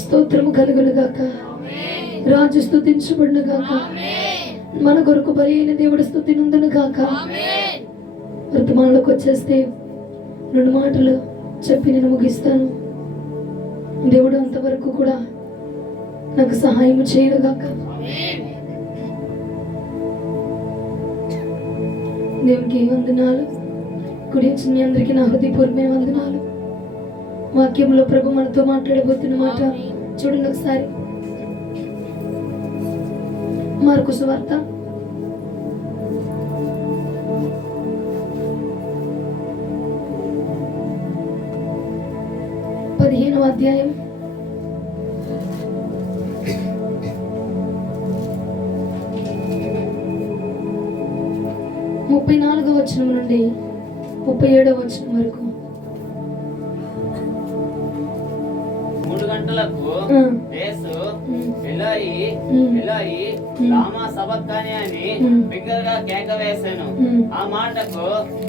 స్తోత్రము కలుగును గాక. రాజు స్తుతించబడును గాక. మన కొరకు బలి అయిన దేవుడు స్తుతి నందును గాక. వర్తమానంలోకి వచ్చేస్తే 2 మాటలు చెప్పి నేను ముగిస్తాను. దేవుడు అంతవరకు కూడా నాకు సహాయం చేయను గాక. దేవునికి వందనాలు. గురించి మీ అందరికీ నా హృదయపూర్వమైన వందనాలు. వాక్యంలో ప్రభు మనతో మాట్లాడబోతున్న మాట చూడండి ఒకసారి. మార్కు సువార్త 15వ అధ్యాయం 34వ వచనం నుండి 37వ వచనం వరకు. 3 గంటలకు యేసు ఎలోయి ఎలోయి లామా సబక్తాని అని బిగ్గరగా కేక వేశాను. ఆ మాటకు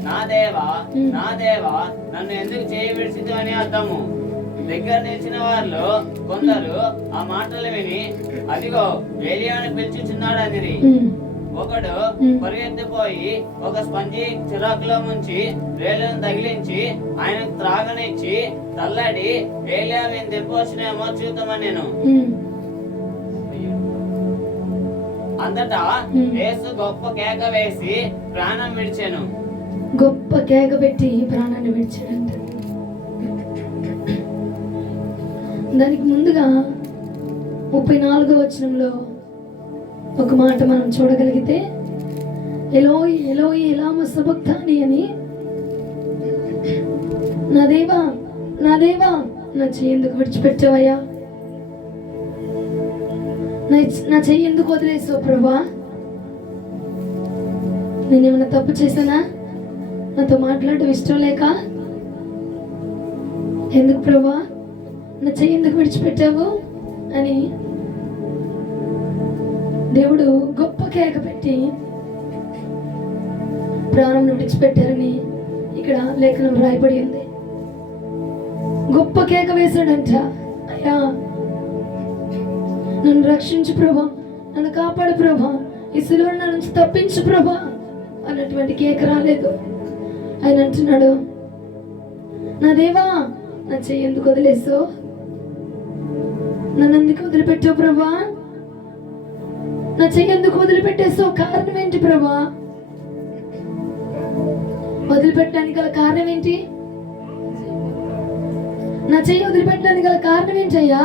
నా దేవా నన్ను ఎందుకు చేయి విడిచిదు అని అర్థము. దగ్గర నిలిచిన వారిలో కొందరు ఆ మాటలు విని అదిగో ఏలియాను పిలుచుచున్నాడు అనిరి. ఒకడు పరిగెత్తిపోయి ఒక స్పంజి చిరాకులో ముంచి వేళ్ళను తగిలించి ఆయనకు త్రాగనిచ్చి తల్లడి ఏలియా మేము తెప్పొచ్చినేమో చూద్దామని నేను. అంతటా యేసు గొప్ప కేక వేసి ప్రాణం విడిచాను. గొప్ప కేక పెట్టి ప్రాణాన్ని విడిచాడంట. దానికి ముందుగా 34వ వచనంలో ఒక మాట మనం చూడగలిగితే ఎలోయి ఎలోయి లామా సబక్తాని అని, నా దేవా నా చెయ్యి ఎందుకు విడిచిపెట్టావయ్యా, నా చెయ్యి ఎందుకు వదిలేసావు ప్రభా, నేనేమైనా తప్పు చేశానా, నాతో మాట్లాడటం ఇష్టం లేక, ఎందుకు ప్రభా నా చెయ్యి ఎందుకు విడిచిపెట్టావు అని దేవుడు గొప్ప కేక పెట్టి ప్రాణం విడిచిపెట్టారని ఇక్కడ లేఖనం రాయబడి ఉంది. గొప్ప కేక వేశాడంట, అయ్యా నన్ను రక్షించు ప్రభా, నన్ను కాపాడు ప్రభా, ఈ సిలువ నా నుంచి తప్పించు ప్రభా అన్నటువంటి కేక రాలేదు. ఆయన అంటున్నాడు, నా దేవా నా చెయ్యి ఎందుకు వదిలేసావు, నన్ను ఎందుకు వదిలిపెట్టావు ప్రభా, నా చెయ్యి ఎందుకు వదిలిపెట్టేస్తావు, కారణం ఏంటి ప్రభా, వదిలిపెట్టడానికి గల కారణం ఏంటి, నా చెయ్యి వదిలిపెట్టడానికి గల కారణం ఏంటయ్యా.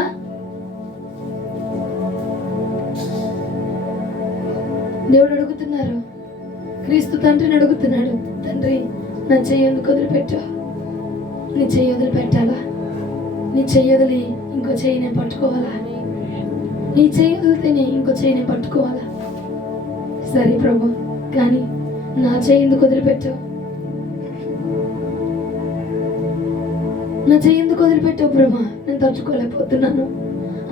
దేవుడు అడుగుతున్నారు, క్రీస్తు తండ్రిని అడుగుతున్నాడు, తండ్రి నా చెయ్యి ఎందుకు వదిలిపెట్టావు, నీ చెయ్యి వదిలిపెట్టాలా, నీ చెయ్యి వదిలి ఇంకో చెయ్యి నేను పట్టుకోవాలా, నీ చెయ్యి వదిలితేనే ఇంకో చెయ్యి నేను పట్టుకోవాలా. సరే ప్రభు, కానీ నా చెయ్యి ఎందుకు వదిలిపెట్టావు, నా చెయ్యి ఎందుకు వదిలిపెట్టావు ప్రభా, నేను తట్టుకోలేకపోతున్నాను,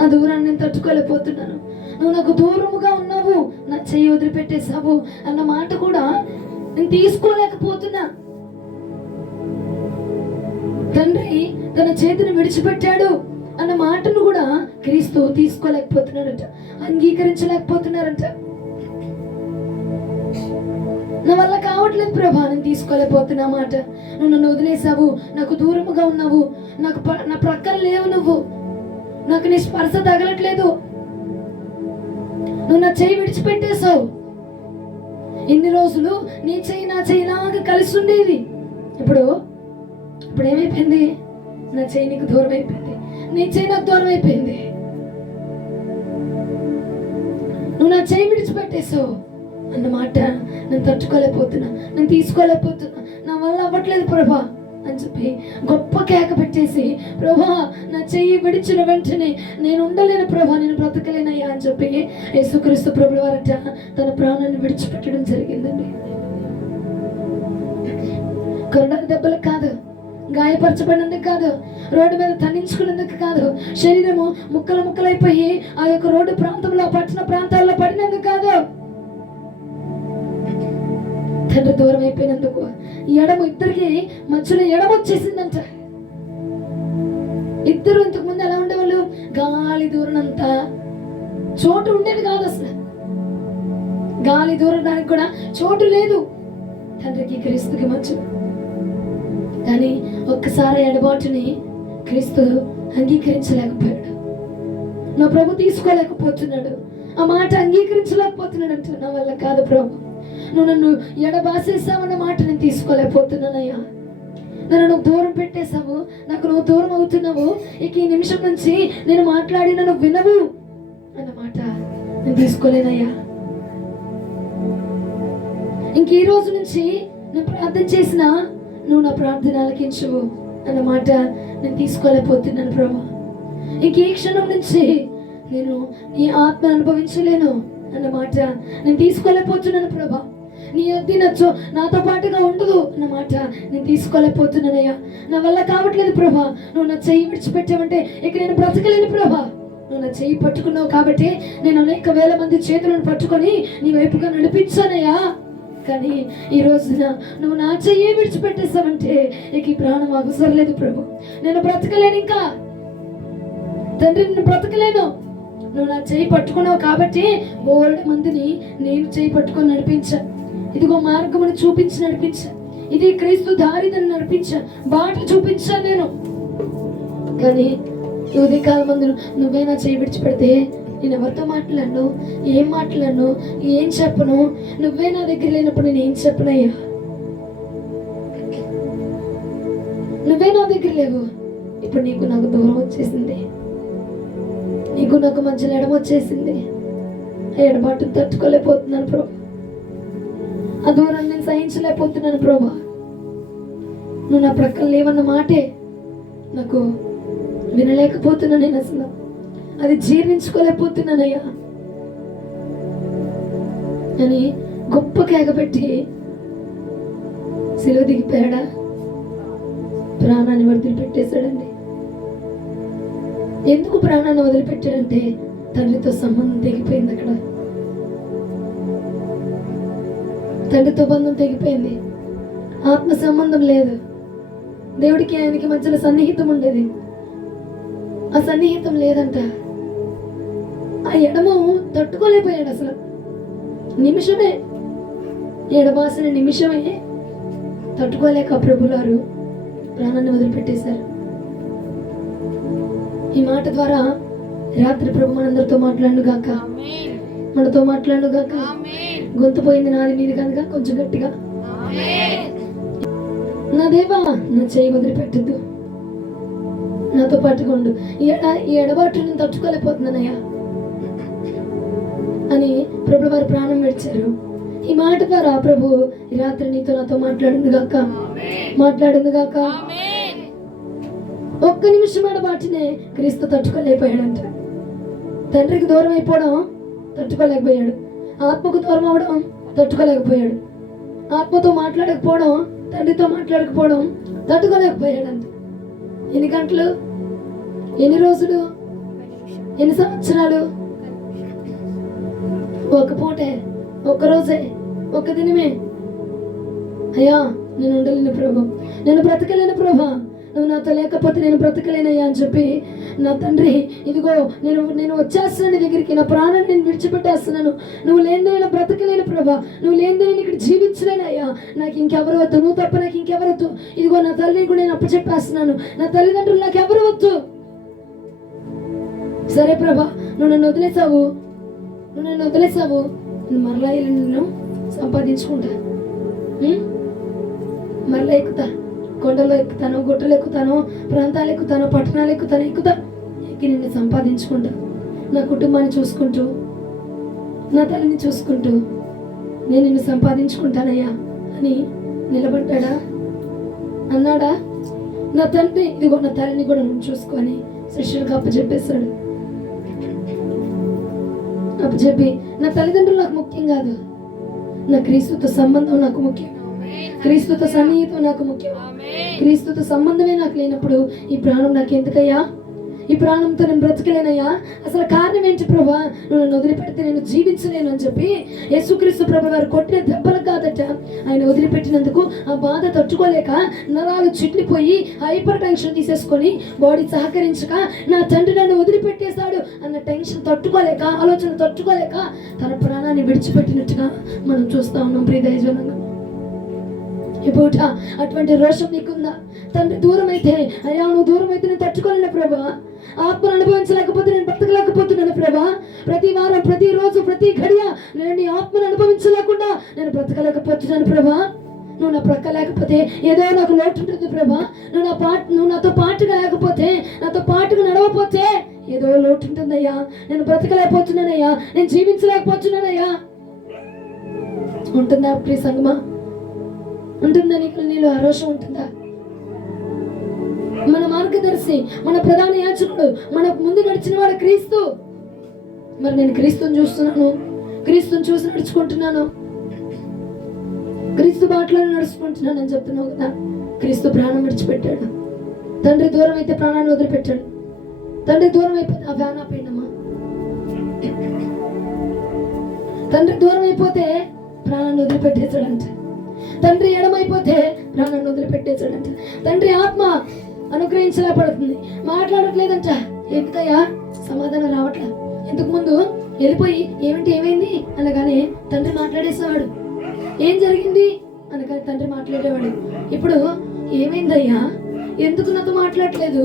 ఆ దూరాన్ని నేను తట్టుకోలేకపోతున్నాను, నువ్వు నాకు దూరముగా ఉన్నావు, నా చెయ్యి వదిలిపెట్టేసావు అన్న మాట కూడా నేను తీసుకోలేకపోతున్నా. తండ్రి తన చేతిని విడిచిపెట్టాడు అన్న మాటను కూడా క్రీస్తు తీసుకోలేకపోతున్నాడంట, అంగీకరించలేకపోతున్నారంట. నా వల్ల కావట్లేదు ప్రభా, నేను తీసుకోలేకపోతున్నా మాట, నువ్వు నన్ను వదిలేసావు, నాకు దూరముగా ఉన్నావు, నా ప్రక్కన లేవు, నాకు నీ స్పర్శ తగలట్లేదు, నువ్వు నా చెయ్యి విడిచిపెట్టేశావు. ఇన్ని రోజులు నీ చెయ్యి నా చెయ్యిలాగా కలిసి ఉండేది, ఇప్పుడు ఏమైపోయింది, నా చెయ్యి నీకు దూరం అయిపోయింది, నీ చెయ్యి నాకు దూరం అయిపోయింది, నువ్వు నా చెయ్యి విడిచిపెట్టేశావు అన్నమాట నేను తట్టుకోలేకపోతున్నా, నేను తీసుకోలేకపోతున్నా, నా వల్ల అవ్వట్లేదు ప్రభా అని చెప్పి గొప్ప కేక పెట్టేసి, ప్రభా నా చెయ్యి విడిచిన వెంటనే నేను ఉండలేను ప్రభా, నేను బ్రతకలేనయ్యా అని చెప్పి యేసుక్రీస్తు ప్రభువు వారట తన ప్రాణాన్ని విడిచిపెట్టడం జరిగిందండి. కొరడా దెబ్బలకు కాదు, గాయపరచబడినందుకు కాదు, రోడ్డు మీద తన్నించుకున్నందుకు కాదు, శరీరము ముక్కలైపోయి ఆ యొక్క రోడ్డు ప్రాంతంలో పట్టణ ప్రాంతాల్లో పడినందుకు కాదు, తండ్రి దూరం అయిపోయినందుకు. ఇద్దరికి మధ్యలో ఎడమ వచ్చేసిందంట. ఇద్దరు ఇంతకు ముందు ఎలా ఉండేవాళ్ళు, గాలి దూరనంత చోటు ఉండేది కాదు, అసలు గాలి దూరడానికి కూడా చోటు లేదు తండ్రికి క్రీస్తుకి మధ్య. కానీ ఒక్కసారి ఎడబాటుని క్రీస్తు అంగీకరించలేకపోయాడు. నా ప్రభు తీసుకోలేకపోతున్నాడు, ఆ మాట అంగీకరించలేకపోతున్నాడు. అంటే నా వల్ల కాదు ప్రభు, నువ్వు నన్ను ఎడబాసేసావన్న మాట నేను తీసుకోలేకపోతున్నానయ్యా. నన్ను నువ్వు దూరం పెట్టేశావు, నాకు నువ్వు దూరం అవుతున్నావు, ఇక ఈ నిమిషం నుంచి నేను మాట్లాడిన నువ్వు వినవు అన్న మాట నేను తీసుకోలేనయ్యా. ఇంక ఈ రోజు నుంచి నేను ప్రార్థన చేసిన నువ్వు నా ప్రార్థన ఆలకించవు అన్న మాట నేను తీసుకోలేకపోతున్నాను ప్రభా. ఇంక ఈ క్షణం నుంచి నేను నీ ఆత్మను అనుభవించలేను అన్న మాట నేను తీసుకోలేకపోతున్నాను ప్రభా. నీ అద్దె నచ్చో నాతో పాటుగా ఉండదు అన్న మాట నేను తీసుకోలేకపోతున్నానయ్యా. నా వల్ల కావట్లేదు ప్రభా. నువ్వు నా చెయ్యి విడిచిపెట్టావంటే ఇక నేను బ్రతకలేను ప్రభా. నువ్వు నా చెయ్యి పట్టుకున్నావు కాబట్టి నేను అనేక వేల మంది చేతులను పట్టుకొని నీ వైపుగా నడిపించానయ్యా. కానీ ఈ రోజున నువ్వు నా చెయ్యి విడిచిపెట్టేస్తావంటే ఇక ఈ ప్రాణం అవసరం లేదు ప్రభు. నేను బ్రతకలేను, ఇంకా తండ్రి నేను బ్రతకలేను. నువ్వు నా చెయ్యి పట్టుకున్నావు కాబట్టి బోల్డ్ మందిని నేను చెయ్యి పట్టుకొని నడిపించా. ఇదిగో మార్గమును చూపించి నడిపించా, ఇది క్రీస్తు దారిని నడిపించా, బాట చూపించా నేను. కానీ ఈ ఉదయకాలం మందు నువ్వే నా చెయ్యి విడిచిపెడితే నేను ఎవరితో మాట్లాడను, ఏం మాట్లాడను, ఏం చెప్పను. నువ్వే నా దగ్గర లేనప్పుడు నేను ఏం చెప్పనయ్యా. నువ్వే నా దగ్గర లేవు. ఇప్పుడు నీకు నాకు దూరం వచ్చేసింది, నీకు నాకు మధ్యలో ఎడమ వచ్చేసింది. ఆ ఎడబాటును తట్టుకోలేకపోతున్నాను ప్రభా. ఆ దూరాన్ని నేను సహించలేకపోతున్నాను ప్రభా. నువ్వు నా ప్రక్కన లేవన్న మాటే నాకు వినలేకపోతున్నా, నేను అసలు అది జీర్ణించుకోలేకపోతున్నానయ్యా అని గొప్ప కేకపెట్టి సిలువ దిగిపోయాడా, ప్రాణాన్ని వదిలిపెట్టేశాడండి. ఎందుకు ప్రాణాన్ని వదిలిపెట్టాడంటే తండ్రితో సంబంధం తెగిపోయింది. అక్కడ తండ్రితో బంధం తెగిపోయింది, ఆత్మ సంబంధం లేదు. దేవుడికి ఆయనకి మధ్యలో సన్నిహితం ఉండేది, ఆ సన్నిహితం లేదంట. ఆ ఎడమ తట్టుకోలేకపోయాడు అసలు. నిమిషమే ఎడబాసిన నిమిషమే తట్టుకోలేక ప్రభులారు ప్రాణాన్ని వదిలిపెట్టేశారు. ఈ మాట ద్వారా రాత్రి ప్రభు మనందరితో మాట్లాడు గాక, మనతో మాట్లాడు గాక. గొంతు పోయింది నాది మీది కనుక కొంచెం గట్టిగా, నా దేవా నా చేయి వదిలిపెట్టద్దు, నాతో పాటుగా ఉండు. ఈ ఎడబాటు నేను తట్టుకోలేకపోతున్నానయ్యా అని ప్రభు వారు ప్రాణం విడిచారు. ఈ మాట ద్వారా ప్రభు ఈ రాత్రి నీతో నాతో మాట్లాడింది గాక, మాట్లాడింది గాక. ఒక్క నిమిషం ఎడబాటునే క్రీస్తు తట్టుకోలేకపోయాడంట. తండ్రికి దూరం అయిపోవడం తట్టుకోలేకపోయాడు, ఆత్మకు దూరం అవడం తట్టుకోలేకపోయాడు, ఆత్మతో మాట్లాడకపోవడం, తండ్రితో మాట్లాడకపోవడం తట్టుకోలేకపోయాడంట. ఎన్ని గంటలు, ఎన్ని రోజులు, ఎన్ని సంవత్సరాలు? ఒక పూటే, ఒక్క రోజే, ఒక్క దినమే. అయ్యా నేను ఉండలేను ప్రభు, నేను బ్రతకలేను ప్రభా, నువ్వు నాతో లేకపోతే నేను బ్రతకలేనయ్యా అని చెప్పి నా తండ్రి ఇదిగో నేను వచ్చేస్తున్నాను నీ దగ్గరికి, నా ప్రాణాన్ని నేను విడిచిపెట్టేస్తున్నాను. నువ్వు లేనిదే నేను బ్రతకలేను ప్రభా, నువ్వు లేనిదే నేను ఇక్కడ జీవించలేనయ్యా. నాకు ఇంకెవరు వద్దు, నువ్వు తప్ప నాకు ఇంకెవరు వద్దు. ఇదిగో నా తల్లిని కూడా నేను అప్పచెప్పేస్తున్నాను, నా తల్లిదండ్రులు నాకు ఎవరు వద్దు. సరే ప్రభా నువ్వు నన్ను వదిలేసావు, నేను మరలా నేను సంపాదించుకుంటా, మరలా ఎక్కుతా, కొండలు ఎక్కుతాను, గుట్టలు ఎక్కుతాను, ప్రాంతాలు ఎక్కుతాను, పట్టణాలు ఎక్కుతా, ఎక్కి నిన్ను సంపాదించుకుంటా, నా కుటుంబాన్ని చూసుకుంటూ, నా తల్లిని చూసుకుంటూ నేను నిన్ను సంపాదించుకుంటానయ్యా అని నిలబడ్డా, అన్నాడా? నా తండ్రి ఇదిగో నా తల్లిని కూడా నువ్వు చూసుకొని శిష్యులకు అప్పచెప్పేశాడు. అప్పచెప్పి నా తల్లిదండ్రులు నాకు ముఖ్యం కాదు, నా క్రీస్తుతో సంబంధం నాకు ముఖ్యం, క్రీస్తుతో సన్నిహితం నాకు ముఖ్యం. క్రీస్తుతో సంబంధమే నాకు లేనప్పుడు ఈ ప్రాణం నాకు ఎందుకయ్యా? ఈ ప్రాణంతో నేను బ్రతకలేనయ్యా, అసలు కారణం ఏంటి ప్రభా, నువ్వు నన్ను వదిలిపెడితే నేను జీవించలేను అని చెప్పి యేసుక్రీస్తు ప్రభు వారు కొట్టిన దెబ్బలు కాదట, ఆయన వదిలిపెట్టినందుకు ఆ బాధ తట్టుకోలేక నరాలు చిట్లిపోయి హైపర్ టెన్షన్ తీసేసుకొని బాడీ సహకరించక నా తండ్రి నన్ను వదిలిపెట్టేశాడు అన్న టెన్షన్ తట్టుకోలేక, ఆలోచన తట్టుకోలేక తన ప్రాణాన్ని విడిచిపెట్టినట్టుగా మనం చూస్తా ఉన్నాం. ప్రియదైవజనంగా ఈ పూట అటువంటి రోషం నీకుందా? తండ్రి దూరం అయితే, అయ్యా నువ్వు దూరం అయితే నేను తట్టుకోలేను ప్రభా, ఆత్మను అనుభవించలేకపోతే నేను బ్రతకలేకపోతున్నాను ప్రభా, ప్రతి వారం, ప్రతి రోజు, ప్రతి గడియ నేను నీ ఆత్మను అనుభవించలేకుండా నేను బ్రతకలేకపోతున్నాను ప్రభా. నువ్వు నా ప్రక్క లేకపోతే ఏదో నాకు లోటు ఉంటుంది ప్రభా, నువ్వు నాతో పాటుగా లేకపోతే, నాతో పాటుగా నడవపోతే ఏదో లోటు ఉంటుందయ్యా, నేను బ్రతకలేకపోతున్నానయ్యా, నేను జీవించలేకపోతున్నానయ్యా. ఉంటుందా ప్రియ సంగమా? ఉంటుందా నీలో ఆ రోషం ఉంటుందా? మన మార్గదర్శి, మన ప్రధాన యాజకుడు, మన ముందు నడిచిన వాడు క్రీస్తు. మరి నేను క్రీస్తుని చూస్తున్నాను, క్రీస్తుని చూసి నడుచుకుంటున్నాను, క్రీస్తు బాటలో నడుచుకుంటున్నాను అని చెప్తున్నావు కదా. క్రీస్తు ప్రాణం విడిచిపెట్టాడు. తండ్రి దూరం అయితే ప్రాణాన్ని వదిలిపెట్టాడు. తండ్రి దూరం అయిపోతే ఆ వ్యాన్ ఆపేయండమ్మా. తండ్రి దూరం అయిపోతే ప్రాణాన్ని వదిలిపెట్టేశాడంట. తండ్రి ఎడమైపోతే ప్రాణాన్ని వదిలిపెట్టేశాడంట. తండ్రి ఆత్మ అనుగ్రహించలేపడుతుంది, మాట్లాడట్లేదంట. ఎందుకయ్యా? సమాధానం రావట్లే. ఇంతకు ముందు వెళ్ళిపోయి ఏమైంది అనగానే తండ్రి మాట్లాడేసేవాడు. ఏం జరిగింది అనగానే తండ్రి మాట్లాడేవాడు. ఇప్పుడు ఏమైందయ్యా, ఎందుకు నాతో మాట్లాడలేదు,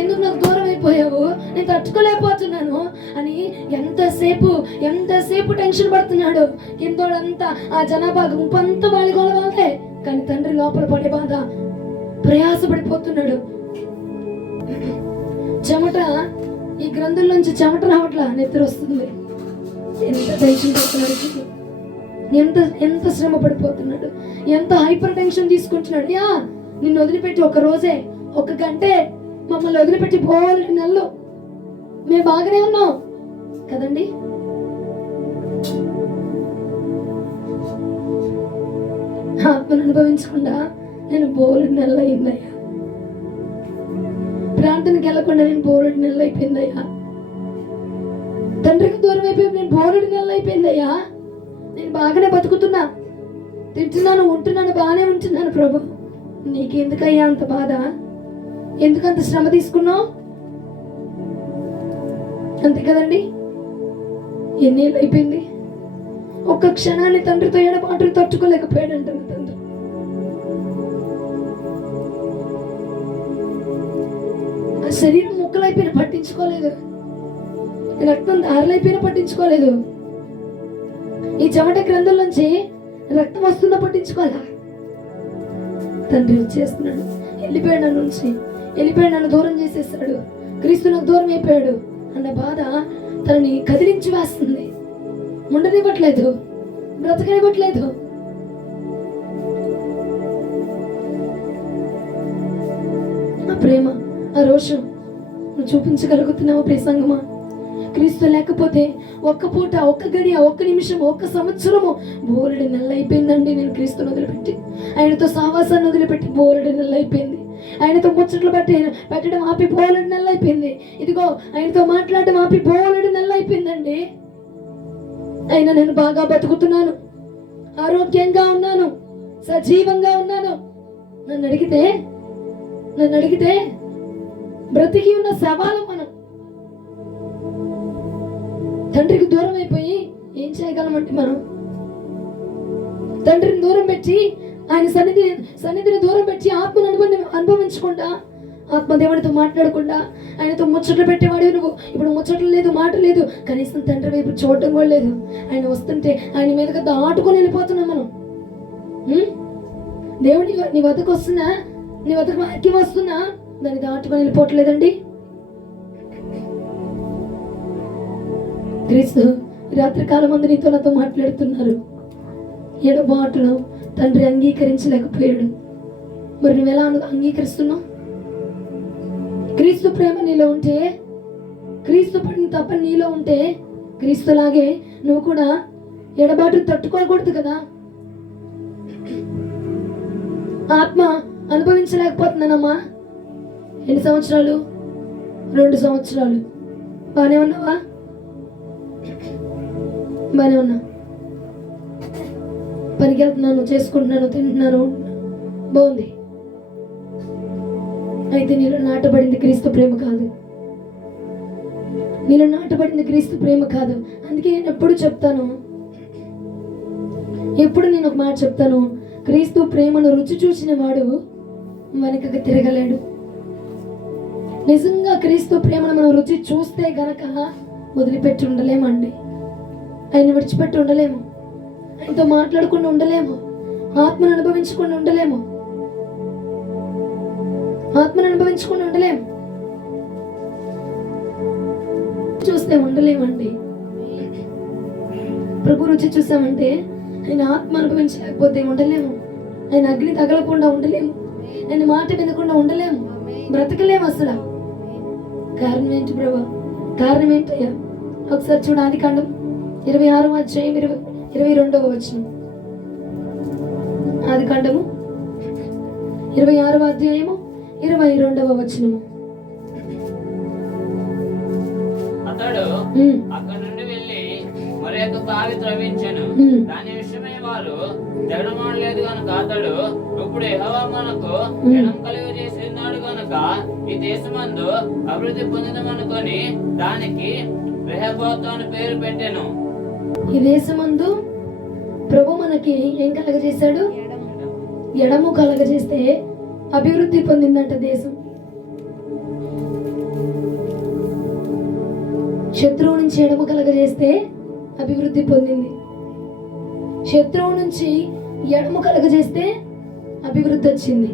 ఎందుకు నాకు దూరం అయిపోయావు, నేను తట్టుకోలేకపోతున్నాను అని ఎంతసేపు టెన్షన్ పడుతున్నాడు. కిందోడంతా ఆ జనాభా గుంపంతా వాళ్ళే, కానీ తండ్రి లోపల పడే బాధ, ప్రయాసపడిపోతున్నాడు. చెమట, ఈ గ్రంథుల నుంచి చెమట రావట్లా, నెత్తురు వస్తుంది. ఎంత టెన్షన్ పడుతున్నాడు, ఎంత శ్రమ పడిపోతున్నాడు, ఎంత హైపర్ టెన్షన్ తీసుకుంటున్నాడు. యా నిన్ను వదిలిపెట్టి ఒక రోజే, ఒక గంటే మమ్మల్ని వదిలిపెట్టి పోవాలి నెలలు, మేము బాగానే ఉన్నాం కదండి. ఆత్మను అనుభవించకుండా నేను బోలెడు నెలలు అయిందయ్యా, ప్రాంతానికి వెళ్ళకుండా నేను బోలెడు నెలలు అయిపోయిందయ్యా, తండ్రికి దూరం అయిపోయి నేను బోలెడు నెలలు అయిపోయిందయ్యా. నేను బాగానే బతుకుతున్నా, తింటున్నాను, ఉంటున్నాను, బాగానే ఉంటున్నాను ప్రభు. నీకెందుకయ్యా అంత బాధ? ఎందుకంత శ్రమ తీసుకున్నావు? అంతే కదండి. ఎన్నేళ్ళు అయిపోయింది? ఒక్క క్షణాన్ని తండ్రితో ఎడబాటులు తట్టుకోలేకపోయాడు అంటారు తండ్రి. ఆ శరీరం ముక్కలైపోయినా పట్టించుకోలేదు, రక్తం దారులైపోయినా పట్టించుకోలేదు, ఈ చెమట గ్రంథుల నుంచి రక్తం వస్తున్నా పట్టించుకోవాలా. తండ్రి వచ్చేస్తున్నాడు, వెళ్ళిపోయాడు నన్ను నుంచి, వెళ్ళిపోయాడు, నన్ను దూరం చేసేసాడు, క్రీస్తు నాకు దూరం అయిపోయాడు అన్న బాధ తనని కదిలించి వేస్తుంది. ఉండనివ్వట్లేదు, బ్రతకనివ్వట్లేదు. ఆ ప్రేమ, ఆ రోషం నువ్వు చూపించగలుగుతున్నావా ప్రియ సంగమా? క్రీస్తు లేకపోతే ఒక్క పూట, ఒక్క గడియ, ఒక్క నిమిషం, ఒక్క సంవత్సరము బోలెడు నెలలు అయిపోయిందండి. నేను క్రీస్తుని వదిలిపెట్టి, ఆయనతో సహవాసాన్ని వదిలిపెట్టి బోలెడు నెలలు అయిపోయింది. ఆయనతో ముచ్చట్లు పెట్టడం ఆపి బోలెడు నెలలు అయిపోయింది. ఇదిగో ఆయనతో మాట్లాడడం ఆపి బోలెడు నెలలు అయిపోయిందండి. అయినా నేను బాగా బతుకుతున్నాను, ఆరోగ్యంగా ఉన్నాను, సజీవంగా ఉన్నాను. నన్ను అడిగితే బ్రతికి ఉన్న శవాలు మనం. తండ్రికి దూరం అయిపోయి ఏం చేయగలమంటే మనం? తండ్రిని దూరం పెట్టి, ఆయన సన్నిధిని దూరం పెట్టి, ఆత్మను అనుభవించకుండా, ఆత్మదేవుడితో మాట్లాడకుండా, ఆయనతో ముచ్చట్లు పెట్టేవాడు నువ్వు. ఇప్పుడు ముచ్చట్లు లేదు, మాట లేదు, కనీసం తండ్రి వైపు చూడటం కూడా లేదు. ఆయన వస్తుంటే ఆయన మీదగా దాటుకొని వెళ్ళిపోతున్నాం మనం. దేవుడు నీ వద్దకు వస్తున్నా, నీ వద్దకు వాక్యం వస్తున్నా, దాన్ని దాటుకొని వెళ్ళిపోవట్లేదండి. క్రీస్తు రాత్రికాలం మంది నీతో నాతో మాట్లాడుతున్నారు. ఎడబాటును తండ్రి అంగీకరించలేకపోయాడు. మరి నువ్వు ఎలా అంగీకరిస్తున్నావు? క్రీస్తు ప్రేమ నీలో ఉంటే, క్రీస్తు పడిన తప్ప నీలో ఉంటే, క్రీస్తులాగే నువ్వు కూడా ఎడబాటును తట్టుకోకూడదు కదా. ఆత్మ అనుభవించలేకపోతున్నానమ్మా. ఎన్ని సంవత్సరాలు? 2 సంవత్సరాలు బాగానే ఉన్నావా? బాగానే ఉన్నా. పనికి వెళ్తున్నాను, చేసుకుంటున్నాను, తింటున్నాను, బాగుంది. అయితే నీలో నాటబడింది క్రీస్తు ప్రేమ కాదు. నీలో నాటబడింది క్రీస్తు ప్రేమ కాదు. అందుకే నేను ఎప్పుడు చెప్తాను, ఎప్పుడు నేను ఒక మాట చెప్తాను, క్రీస్తు ప్రేమను రుచి చూసిన వాడు వెనకకి తిరగలేడు. నిజంగా క్రీస్తు ప్రేమను మనం రుచి చూస్తే గనక వదిలిపెట్టి ఉండలేమండి. ఆయన విడిచిపెట్టి ఉండలేము. ఆయనతో మాట్లాడకుండా ఉండలేము. ఆత్మను అనుభవించకుండా ఉండలేము. ఆత్మను అనుభవించకుండా ఉండలేము. చూస్తే ఉండలేమండి. ప్రభు రుచి చూసామంటే ఆయన ఆత్మ అనుభవించలేకపోతే ఉండలేము. ఆయన అగ్ని తగలకుండా ఉండలేము. ఆయన మాట వినకుండా ఉండలేము. బ్రతకలేము అసలు. కారణం ఏంటి ప్రభా? కారణం ఏంటయ్యా? ఒకసారి చూడ ఆదికాండం 26వ అధ్యాయం 22వ వచనం. ఆదికాండము 26వ అధ్యాయము 22వ వచనము. అతడు అక్కడ నుండి వెళ్ళి మరి యొక్క బావి త్రవ్వించెను. దాని విషయమై వారు జగడమాడలేదు గనుక అతడు ఇప్పుడు యెహోవా మనకు జనం కలుగజేసి ఉన్నాడు గనుక ఈ దేశమందు అభివృద్ధి పొందుదామనుకొని దానికి రెహోబోతు అని పేరు పెట్టెను. ఈ దేశమందు ప్రభు మనకి ఏం కలగజేశాడు? ఎడము కలగజేస్తే అభివృద్ధి పొందిందంట దేశం. శత్రువు నుంచి ఎడము కలగజేస్తే అభివృద్ధి పొందింది. శత్రువు నుంచి ఎడము కలగజేస్తే అభివృద్ధి వచ్చింది.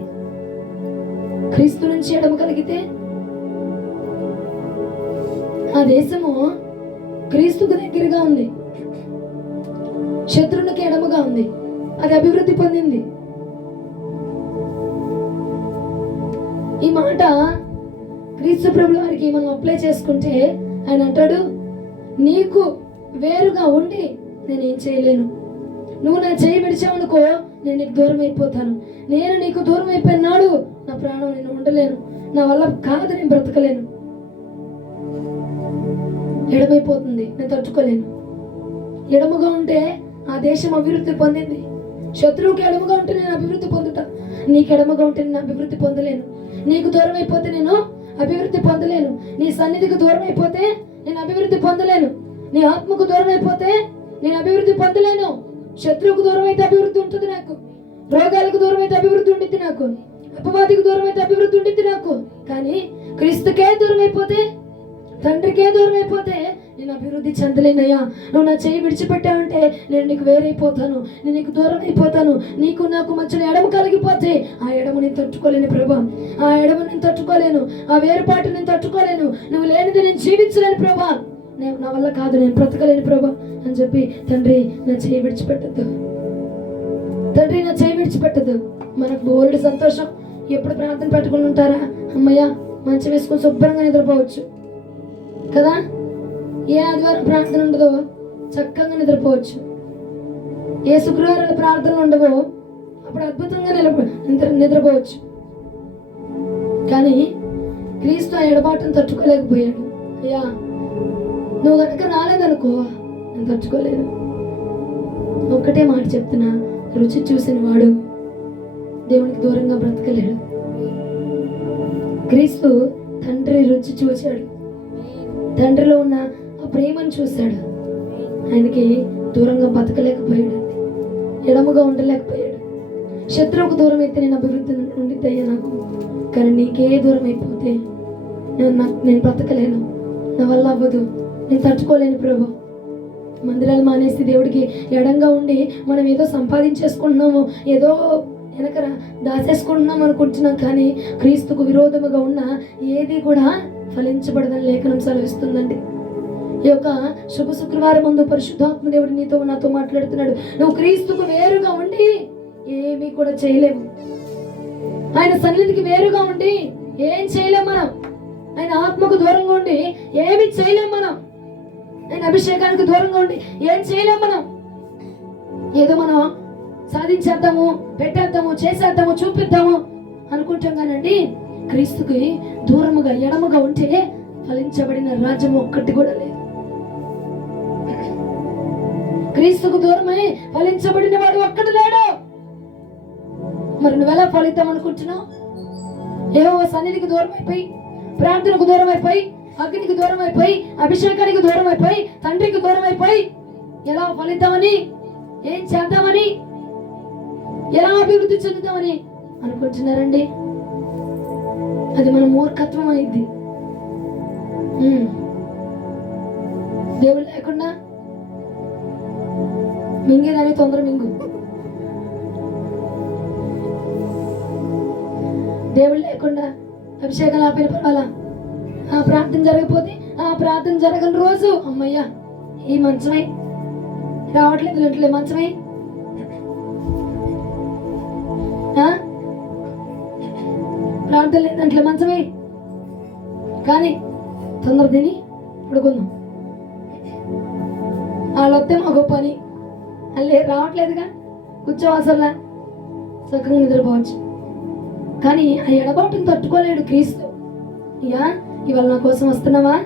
క్రీస్తు నుంచి ఎడము కలిగితే ఆ దేశము క్రీస్తుకు దగ్గరగా ఉంది, శత్రువునికి ఎడముగా ఉంది, అది అభివృద్ధి పొందింది. ఈ మాట క్రీస్తు ప్రభుల వారికి మనం అప్లై చేసుకుంటే ఆయన అంటాడు, నీకు వేరుగా ఉండి నేనేం చేయలేను. నువ్వు నా చేయి విడిచావనుకో నేను నీకు దూరం అయిపోతాను. నేను నీకు దూరం అయిపోయిన నాడు నా ప్రాణం నేను ఉండలేను. నా వల్ల కాదు, నేను బ్రతకలేను. ఎడమైపోతుంది, నేను తట్టుకోలేను. ఎడముగా ఉంటే ఆ దేశం అభివృద్ధి పొందింది. శత్రువుకి ఎడముగా ఉంటే నేను అభివృద్ధి పొందుతా. నీకు ఎడముగా ఉంటే నేను అభివృద్ధి పొందలేను. నీకు దూరం అయిపోతే నేను అభివృద్ధి పొందలేను. నీ సన్నిధికి దూరం అయిపోతే నేను అభివృద్ధి పొందలేను. నీ ఆత్మకు దూరం అయిపోతే నేను అభివృద్ధి పొందలేను. శత్రువుకు దూరం అయితే అభివృద్ధి ఉంటుంది నాకు. రోగాలకు దూరం అయితే అభివృద్ధి ఉండిద్ది నాకు. అపవాదికి దూరం అయితే అభివృద్ధి ఉండిద్ది నాకు. కానీ క్రీస్తుకే దూరం అయిపోతే, తండ్రికే దూరం అయిపోతే నేను అభివృద్ధి చెందలేనయ్యా. నువ్వు నా చేయి విడిచిపెట్టావంటే నేను నీకు వేరైపోతాను, నేను నీకు దూరం అయిపోతాను. నీకు నాకు మధ్యలో ఎడమ కలిగిపోతే ఆ ఎడమ నేను తట్టుకోలేను ప్రభా. ఆ ఎడమ నేను తట్టుకోలేను. ఆ వేరుపాటు నేను తట్టుకోలేను. నువ్వు లేనిది నేను జీవించలేను ప్రభా. నా వల్ల కాదు, నేను బ్రతకలేను ప్రభా అని చెప్పి తండ్రి నా చేయి విడిచిపెట్టద్దు. తండ్రి నా చేయి విడిచిపెట్టద్దు. మనకు బోల్డ్ సంతోషం. ఎప్పుడు ప్రార్థన పెట్టుకుని ఉంటారా? అమ్మయ్య మంచం వేసుకొని శుభ్రంగా నిద్రపోవచ్చు కదా. ఏ ఆదివారం ప్రార్థన ఉండదో చక్కగా నిద్రపోవచ్చు. ఏ శుక్రవారాల ప్రార్థనలు ఉండవో అప్పుడు అద్భుతంగా నిద్రపోవచ్చు. కానీ క్రీస్తు ఆ ఎడబాటును తట్టుకోలేకపోయాడు. అయ్యా నువ్వు కనుక రాలేదనుకో నేను తట్టుకోలేను. ఒక్కటే మాట చెప్తున్నా, రుచి చూసిన వాడు దేవునికి దూరంగా బ్రతకలేడు. క్రీస్తు తండ్రి రుచి చూశాడు. తండ్రిలో ఉన్న ఆ ప్రేమను చూశాడు. ఆయనకి దూరంగా బతకలేకపోయాడు, ఎడముగా ఉండలేకపోయాడు. శత్రువుకు దూరం అయితే నేను అభివృద్ధి ఉండిద్దయ్యా నాకు. కానీ నీకే దూరం అయిపోతే నేను బ్రతకలేను. నా వల్ల అవ్వదు, నేను తట్టుకోలేను ప్రభు. మందిరాలు మానేసి దేవుడికి ఎడంగా ఉండి మనం ఏదో సంపాదించేసుకుంటున్నాము, ఏదో వెనక దాచేసుకుంటున్నాం అనుకుంటున్నాం. కానీ క్రీస్తుకు విరోధముగా ఉన్న ఏది కూడా ఫలించబడదని లేఖనం సెలవిస్తుందండి. ఈ యొక్క శుభ శుక్రవారం ముందు పరిశుద్ధాత్మ దేవుడు నీతో నాతో మాట్లాడుతున్నాడు. నువ్వు క్రీస్తుకు వేరుగా ఉండి ఏమీ కూడా చేయలేము. ఆయన సన్నిధికి వేరుగా ఉండి ఏం చేయలేం మనం. ఆయన ఆత్మకు దూరంగా ఉండి ఏమి చేయలేం మనం. ఆయన అభిషేకానికి దూరంగా ఉండి ఏం చేయలేం మనం. ఏదో మనం సాధించేద్దాము, పెట్టేద్దాము, చేసేద్దాము, చూపిద్దాము అనుకుంటాం. కానండి క్రీస్తుకి దూరముగా ఎడముగా ఉంటే ఫలించబడిన రాజ్యం ఒక్కటి కూడా లేదు. క్రీస్తుకు దూరమై ఫలించబడిన వాడు ఒక్కడు లేడు. మరి నువ్వెలా ఫలిద్దాం అనుకుంటున్నావు? యెహోవా సన్నిధికి దూరం అయిపోయి, ప్రార్థనకు దూరం అయిపోయి, అగ్నికి దూరం అయిపోయి, అభిషేకానికి దూరం అయిపోయి, తండ్రికి దూరం అయిపోయి ఎలా ఫలిద్దామని, ఏం చేద్దామని, ఎలా అభివృద్ధి చెందుతామని అనుకుంటున్నారండి? అది మన మూర్ఖత్వం అయింది. దేవుడు లేకుండా మింగేదాన్ని తొందర మింగు. దేవుడు లేకుండా అభిషేకాలు ఆపిన పర్వాలా, ఆ ప్రార్థన జరగకపోతే ఆ ప్రార్థన జరగని రోజు అమ్మయ్యా ఈ మంచమై రావట్లేదు, ఇంట్లో మంచమై ప్రార్థన లేదంట్లో మంచమే. కానీ తొందర తిని పడుకుందాం, వాళ్ళొస్తే మాకు పని అల్లే రావట్లేదుగా, కూర్చోవాల్సల్లా చక్కగా నిద్రపోవచ్చు. కానీ ఆ ఎడబాటును తట్టుకోలేడు క్రీస్తు. ఇవాళ నా కోసం వస్తున్నావా?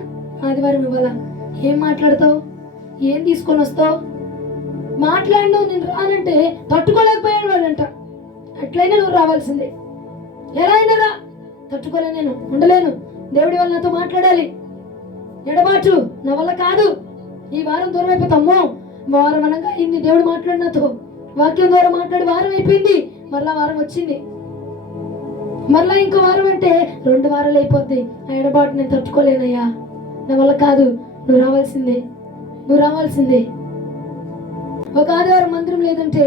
ఆదివారం ఇవాళ ఏం మాట్లాడతావు, ఏం తీసుకొని వస్తావు? మాట్లాడినావు, నేను రానంటే తట్టుకోలేకపోయాడు వాడంట. అట్లయినా నువ్వు రావాల్సిందే, ఎలా అయినా రా. తట్టుకోలే, నేను ఉండలేను, దేవుడి వల్ల నాతో మాట్లాడాలి. ఎడబాటు నా వల్ల కాదు. ఈ వారం దూరం అయిపోతామో, వారం అనగా ఇన్ని దేవుడు మాట్లాడి నాతో, వాక్యం ద్వారా మాట్లాడి వారం అయిపోయింది, మరలా వారం వచ్చింది, మరలా ఇంకో వారం అంటే 2 వారాలు అయిపోద్ది. ఆ ఎడబాటు నేను తట్టుకోలేనయ్యా, నా వల్ల కాదు, నువ్వు రావాల్సిందే, నువ్వు రావాల్సిందే. ఒక ఆదివారం మందిరం లేదంటే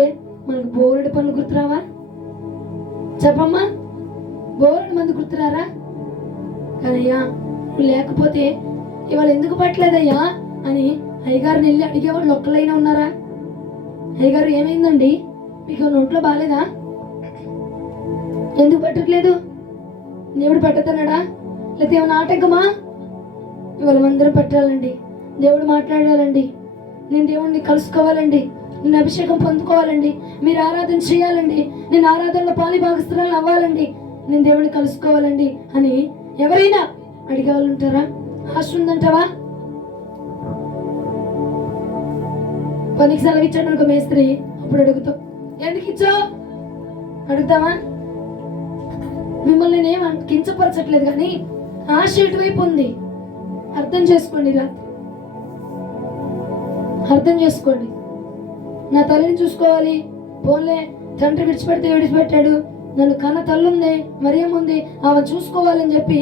మనకు బోరెడు పనులు గుర్తురావా? చెప్పమ్మా, బోరెడు మంది గుర్తురారా? కానయ్యా నువ్వు లేకపోతే ఇవాళ ఎందుకు పట్టలేదయ్యా అని అయ్యగారిని వెళ్ళి అడిగేవాళ్ళు ఒక్కలైనా ఉన్నారా? అయ్యగారు ఏమైందండి, మీకు నోట్లో బాగాలేదా, ఎందుకు పట్టట్లేదు, దేవుడు పట్టుతున్నాడా, లేకపోతే ఏమైనా ఆటంకమా? ఇవాళ మందిరం పెట్టాలండి, దేవుడు మాట్లాడాలండి, నేను దేవుడిని కలుసుకోవాలండి, నేను అభిషేకం పొందుకోవాలండి, మీరు ఆరాధన చేయాలండి, నేను ఆరాధనలో పాలి భాగస్థురాలు అవ్వాలండి, నేను దేవుడిని కలుసుకోవాలండి అని ఎవరైనా అడిగే వాళ్ళు ఉంటారా? ఆశ ఉందంటావా? పనికి సెలవు ఇచ్చాడు అనుకో మేస్త్రి, అప్పుడు అడుగుతావు ఎందుకు ఇచ్చావు అడుగుతావా? మిమ్మల్ని నేనేం కించపరచట్లేదు, కానీ ఆశ ఎటువైపు ఉంది అర్థం చేసుకోండి. అర్థం చేసుకోండి. నా తల్లిని చూసుకోవాలి, పోన్లే తండ్రి విడిచిపెడితే విడిచిపెట్టాడు, నన్ను కన్న తల్లుంది మరియమ్ముంది, ఆమె చూసుకోవాలని చెప్పి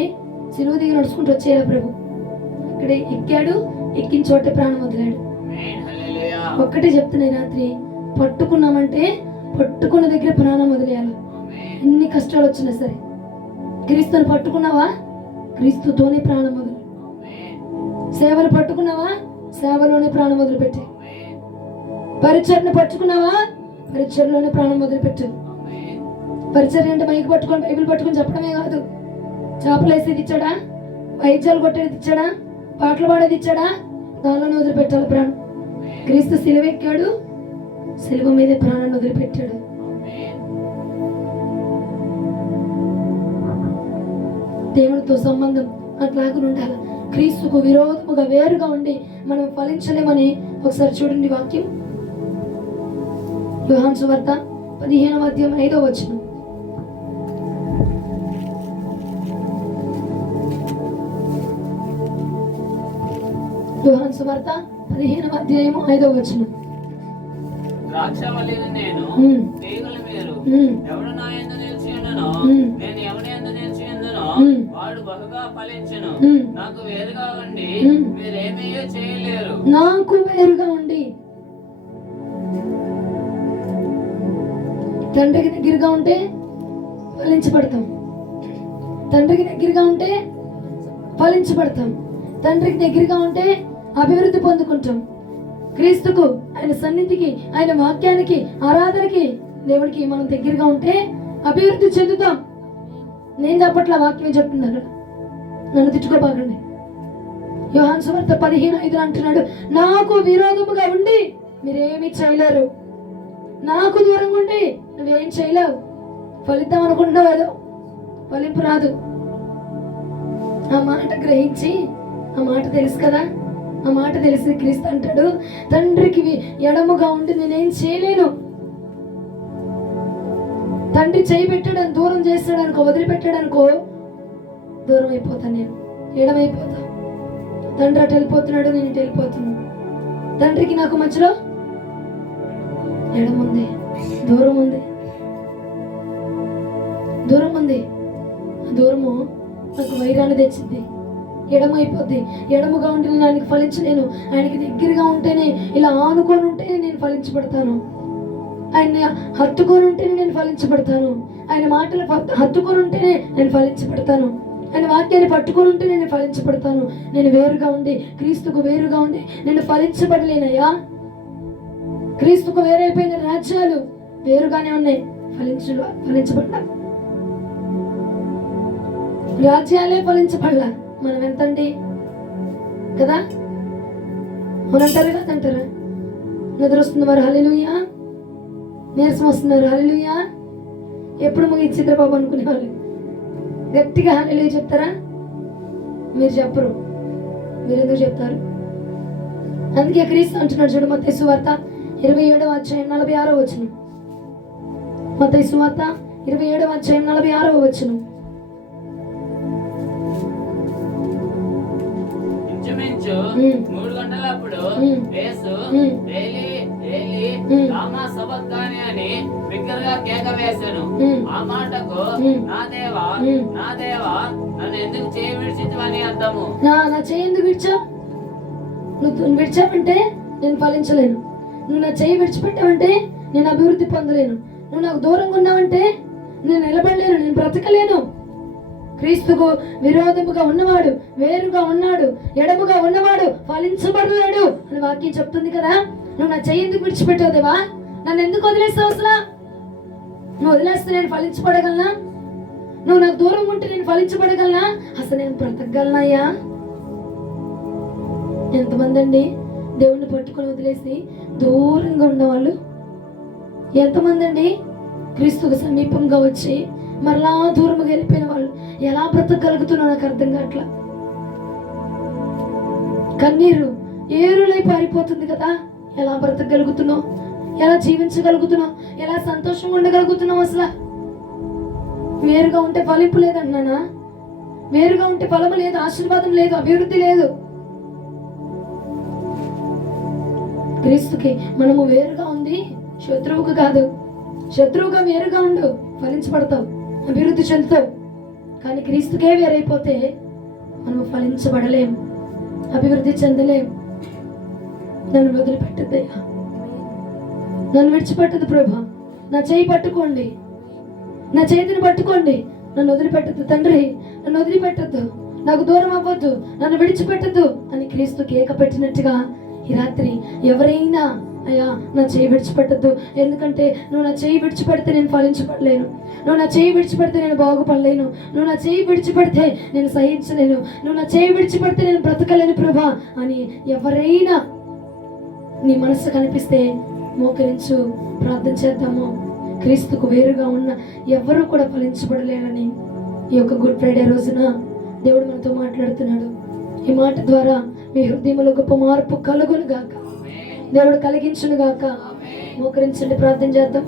సిలువ దిగి నడుచుకుంటూ వచ్చేయాలి ప్రభు. ఇక్కడే ఎక్కాడు, ఎక్కిన చోటే ప్రాణం వదిలాడు. ఒక్కటే చెప్తున్నాయి రాత్రి, పట్టుకున్నామంటే పట్టుకున్న దగ్గర ప్రాణం వదిలేయాలి. ఎన్ని కష్టాలు వచ్చినా సరే క్రీస్తుని పట్టుకున్నావా, క్రీస్తుతోనే ప్రాణం వదిలి. సేవలు పట్టుకున్నావా, సేవలోనే ప్రాణం వదిలిపెట్టే. పరిచర్ని పట్టుకున్నావా, పరిచర్లోనే ప్రాణం వదిలిపెట్టు. పరిచర్య అంటే మైకి పట్టుకొని బైబిల్ పట్టుకొని చెప్పడమే కాదు, చేపలు వేసేది ఇచ్చాడా, వైద్యాలు కొట్టేది ఇచ్చాడా, పాటలు పాడేది ఇచ్చాడా, దానిలోనే వదిలిపెట్టాలి ప్రాణం. క్రీస్తు సిలువ ఎక్కాడు, సిలువ మీదే ప్రాణాన్ని వదిలిపెట్టాడు. దేవునితో సంబంధం అట్లాగా ఉండాలి. క్రీస్తుకు విరోధముగా వేరుగా ఉండి మనం ఫలించలేమని ఒకసారి చూడండి వాక్యం, యోహాను సువార్త 15వ అధ్యాయం 5వ వచనం. యోహాను సువార్త 15వ అధ్యాయం 5వ వచనం. ద్రాక్షవల్లిని నేను, తీగలు మీరు. ఎవడు నా యందు నిలిచి ఉన్నానో, నేను ఎవని యందు నిలిచి ఉన్నానో వాడు బహుగా ఫలించును. నాకు వేరుగా ఉండి మీరేమీ చేయలేరు. నాకు వేరుగా ఉండి, తండ్రికి దగ్గరగా ఉంటే ఫలించబడతాం, తండ్రికి దగ్గరగా ఉంటే ఫలించబడతాం, తండ్రికి దగ్గరగా ఉంటే అభివృద్ధి పొందుకుంటాం. క్రీస్తుకు, ఆయన సన్నిధికి, ఆయన వాక్యానికి, ఆరాధనకి, దేవుడికి మనం దగ్గరగా ఉంటే అభివృద్ధి చెందుతాం. నేను చెప్పట్లా, వాక్యమే చెప్తుంది. అక్కడ నన్ను తిట్టుకోబాకండి. యోహాను సువార్త 15:5 అంటున్నాడు, నాకు విరోధముగా ఉండి మీరేమీ చేయలేరు. నాకు దూరంగా ఉండి నువ్వేం చేయలేవు. ఫలిద్దాం అనుకుంటున్నావు, ఏదో ఫలింపు రాదు. ఆ మాట గ్రహించి ఆ మాట తెలుసు కదా, ఆ మాట తెలిసి క్రీస్తు అంటాడు, తండ్రికి ఎడముగా ఉండి నేనేం చేయలేను. తండ్రి చేయి పెట్టాడని దూరం చేస్తాడనుకో, వదిలిపెట్టాడనుకో, దూరం అయిపోతాను, నేను ఎడమైపోతా. తండ్రి అటు వెళ్ళిపోతున్నాడు, నేను ఇటు వెళ్ళిపోతున్నాను. తండ్రికి నాకు మధ్యలో ఎడముంది, దూరం ఉంది, దూరం ఉంది. ఆ దూరము నాకు వైరాన్ని తెచ్చింది, ఎడమైపోద్ది. ఎడముగా ఉంటే నేను ఆయనకి ఫలించలేను. ఆయనకి దగ్గరగా ఉంటేనే, ఇలా ఆనుకొని ఉంటేనే నేను ఫలించబడతాను. ఆయన్ని హత్తుకొని ఉంటేనే నేను ఫలించబడతాను. ఆయన మాటలు హత్తుకొని ఉంటేనే నేను ఫలించబడతాను. ఆయన వాక్యాన్ని పట్టుకొని ఉంటే నేను ఫలించబడతాను. నేను వేరుగా ఉండి, క్రీస్తుకు వేరుగా ఉండి నేను ఫలించబడలేనయ్యా. క్రీస్తుకు వేరైపోయిన రాజ్యాలు వేరుగానే ఉన్నాయి, ఫలించబడ్డా. రాజ్యాలే ఫలించబడలా. మనం ఎంతండి కదా, అవునంటారా కాదంటారా? నిద్ర వస్తుంది వారు హల్లెలూయా, నీరసం వస్తున్నారు హల్లెలూయా. ఎప్పుడు ముగించిద్ర బాబు అనుకునేవాళ్ళు గట్టిగా హల్లెలూయా చెప్తారా? మీరు చెప్పరు. మీరు ఎందుకు చెప్తారు? అందుకే క్రీస్తు అంటున్నాడు చూడు, మత్తయి సువార్త 27వ అధ్యాయం 46వ వచనం. మత్తయి సువార్త 27వ అధ్యాయం 46వ వచనం. ఇంచుమించు 3 గంటలప్పుడు యేసు ఏలీ ఏలీ లామా సబక్తాని అని బిగ్గరగా కేక వేసెను. ఆ మాటకు నా దేవా నా దేవా నన్ను ఎందుకు చేయి విడిచితివని అర్థము. నా చేయి ఎందుకు విడిచావు? నువ్వు విడిచావంటే నేను ఫలించలేను. నువ్వు నా చేయి విడిచిపెట్టావంటే నేను అభివృద్ధి పొందలేను. నువ్వు నాకు దూరంగా ఉన్నావంటే నేను నిలబడలేను, నేను బ్రతకలేను. క్రీస్తుకు విరోధముగా ఉన్నవాడు, వేరుగా ఉన్నాడు, ఎడముగా ఉన్నవాడు ఫలించబడలేడు అని వాక్యం చెప్తుంది కదా. నువ్వు నా చెయ్యి ఎందుకు విడిచిపెట్టావు దేవా? నన్ను ఎందుకు వదిలేస్తావు అసలు? నువ్వు వదిలేస్తే నేను ఫలించబడగలనా? నువ్వు నాకు దూరం ఉంటే నేను ఫలించబడగలనా? అసలు నేను బ్రతకగలనాయ్యా? ఎంతమంది అండి దేవుణ్ణి పట్టుకొని వదిలేసి దూరంగా ఉన్నవాళ్ళు? ఎంతమంది అండి క్రీస్తుకు సమీపంగా వచ్చి మరలా దూరంగా వెళ్ళిపోయిన వాళ్ళు? ఎలా బ్రతకగలుగుతున్నావు నాకు అర్థం కావట్లా. కన్నీరు ఏరులై పారిపోతుంది కదా. ఎలా బ్రతకగలుగుతున్నావు? ఎలా జీవించగలుగుతున్నావు? ఎలా సంతోషంగా ఉండగలుగుతున్నావు? అసలు వేరుగా ఉంటే ఫలింపు లేదన్నానా? వేరుగా ఉంటే ఫలము లేదు, ఆశీర్వాదం లేదు, అభివృద్ధి లేదు. క్రీస్తుకి మనము వేరుగా ఉంది, శత్రువుకు కాదు. శత్రువుగా వేరుగా ఉండు, ఫలించబడతావు, అభివృద్ధి చెందుతావు. కానీ క్రీస్తుకే వేరైపోతే మనము ఫలించబడలేం, అభివృద్ధి చెందలేం. నన్ను వదిలిపెట్టద్దయ్యా, నన్ను విడిచిపెట్టదు ప్రభా. నా చేయి పట్టుకోండి, నా చేతిని పట్టుకోండి, నన్ను వదిలిపెట్టద్దు తండ్రి, నన్ను వదిలిపెట్టద్దు, నాకు దూరం అవ్వద్దు, నన్ను విడిచిపెట్టద్దు అని క్రీస్తు కేక పెట్టినట్టుగా ఈ రాత్రి ఎవరైనా అయ్యా నా చేయి విడిచిపెట్టద్దు, ఎందుకంటే నువ్వు నా చేయి విడిచిపెడితే నేను ఫలించబడలేను, నువ్వు నా చేయి విడిచిపెడితే నేను బాగుపడలేను, నువ్వు నా చేయి విడిచిపెడితే నేను సహించలేను, నువ్వు నా చేయి విడిచిపెడితే నేను బ్రతకలేను ప్రభా అని ఎవరైనా నీ మనసు కనిపిస్తే మోకరించు, ప్రార్థన చేద్దాము. క్రీస్తుకు వేరుగా ఉన్న ఎవరు కూడా ఫలించబడలేరని ఈ యొక్క గుడ్ ఫ్రైడే రోజున దేవుడు మనతో మాట్లాడుతున్నాడు. ఈ మాట ద్వారా మీ హృదయంలో గొప్ప మార్పు కలుగును గాక, దేవుడు కలిగించును గాక. మోకరించండి, ప్రార్థన చేద్దాం.